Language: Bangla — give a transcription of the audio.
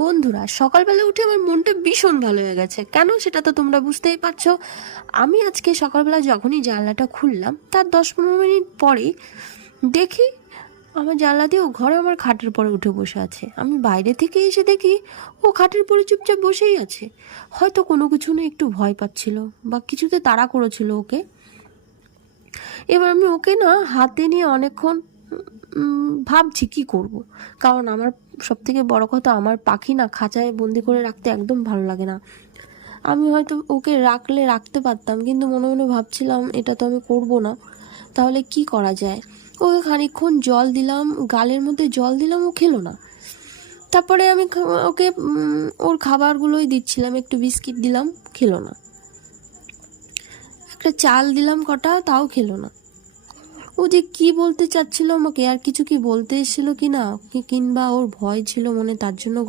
বন্ধুরা, সকালবেলা উঠে আমার মনটা ভীষণ ভালো হয়ে গেছে। কেন সেটা তো তোমরা বুঝতেই পারছো। আমি আজকে সকালবেলা যখনই জানলাটা খুললাম তার 10-15 মিনিট পরেই দেখি আমার জানলা দিয়ে ও ঘরে আমার খাটের পরে উঠে বসে আছে। আমি বাইরে থেকে এসে দেখি ও খাটের পরে চুপচাপ বসেই আছে। হয়তো কোনো কিছু নিয়ে একটু ভয় পাচ্ছিল বা কিছুতে তাড়া করেছিল ওকে। এবার আমি ওকে না হাতে নিয়ে অনেকক্ষণ ভাবছি কি করব। কারণ আমার সব থেকে বড় কথা, আমার পাখি না খাঁচায় বন্দি করে রাখতে একদম ভালো লাগে না। আমি হয়তো ওকে রাখতে পারতাম, কিন্তু মনে মনে ভাবছিলাম এটা তো আমি করব না। তাহলে কি করা যায়? ওকে খানিকক্ষণ জল দিলাম, গালের মধ্যে জল দিলাম, ও খেলো না। তারপরে আমি ওকে ওর খাবারগুলোই দিচ্ছিলাম, একটু বিস্কিট দিলাম, খেলো না। একটা চাল দিলাম কটা, তাও খেলো না। ও যে কি বলতে চাচ্ছিল আমাকে, আর কিছু কি বলতে এসেছিল কিনা, কিংবা ওর ভয় ছিল মনে, তার জন্য